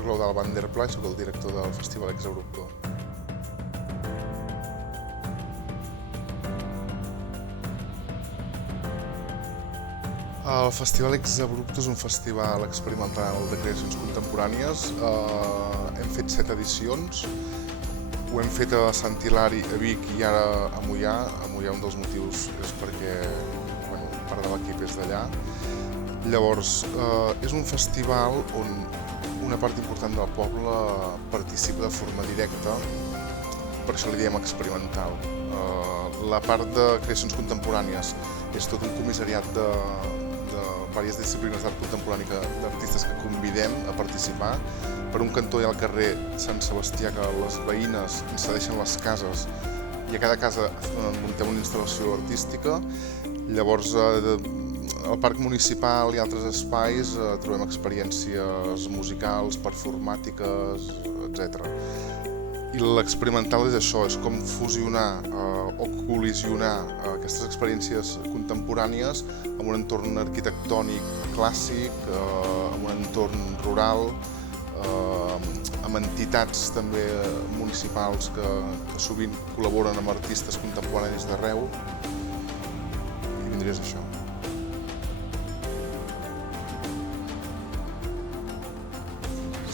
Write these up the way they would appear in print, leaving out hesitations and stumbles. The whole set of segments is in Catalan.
Soc l'Eudald Van der Pla i soc el director del Festival Exabrupto. El Festival Exabrupto és un festival experimental de creacions contemporànies. Hem fet 7 edicions. Ho hem fet a Sant Hilari, a Vic i ara a Moià. A Moià un dels motius és perquè part de l'equip és d'allà. Llavors, és un festival on una part important del poble participa de forma directa, per això li diem experimental. La part de creacions contemporànies és tot un comissariat de diverses disciplines d'art contemporani d'artistes que convidem a participar. Per un cantó hi ha el carrer Sant Sebastià, que les veïnes ens cedeixen les cases i a cada casa muntem una instal·lació artística. Llavors, al Parc Municipal i altres espais trobem experiències musicals, performàtiques, etc. I l'experimental és això, és com fusionar o col·lisionar aquestes experiències contemporànies amb un entorn arquitectònic clàssic, amb un entorn rural, amb entitats també municipals que sovint col·laboren amb artistes contemporanis d'arreu. I vindries això.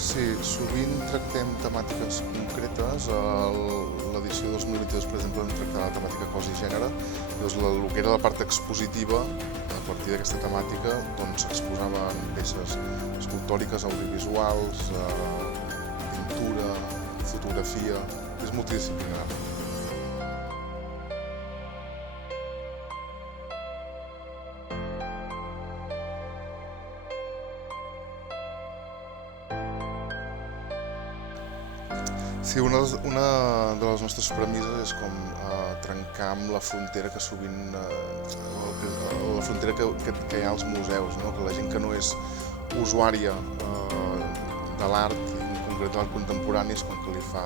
Sí, sovint tractem temàtiques concretes. A l'edició 2022, per exemple, hem tractat la temàtica cos i gènere. Llavors, el que era la part expositiva, a partir d'aquesta temàtica, s'exposaven peces escultòriques, audiovisuals, pintura, fotografia. És multidisciplinari. Sí, una de les nostres premisses és com trencar amb la frontera que sovint, la frontera que hi ha als museus, no? Que la gent que no és usuària de l'art, i en concret de l'art contemporani, és com que li fa,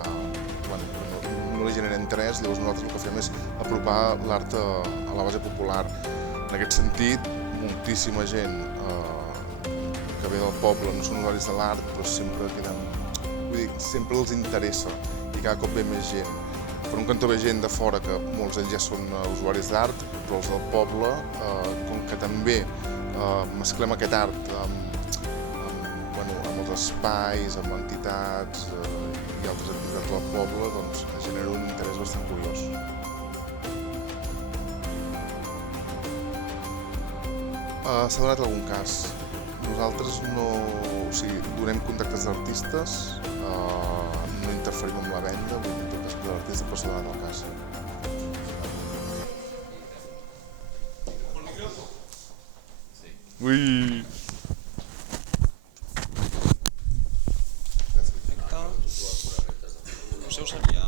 no li genera interès. Llavors nosaltres el que fem és apropar l'art a la base popular. En aquest sentit, moltíssima gent que ve del poble no són usuaris de l'art, però sempre els interessa i cada cop ve més gent. Per un cantó ve gent de fora, que molts d'ells ja són usuaris d'art, però els del poble, com que també mesclem aquest art amb els espais, amb entitats i altres activitats del poble, doncs genera un interès bastant curiós. S'ha donat algun cas. Nosaltres donem contactes d'artistes, no interferim amb la venda, vull dir, que l'artista pot ser donat el cas. Ui! Perfecte. El seu seria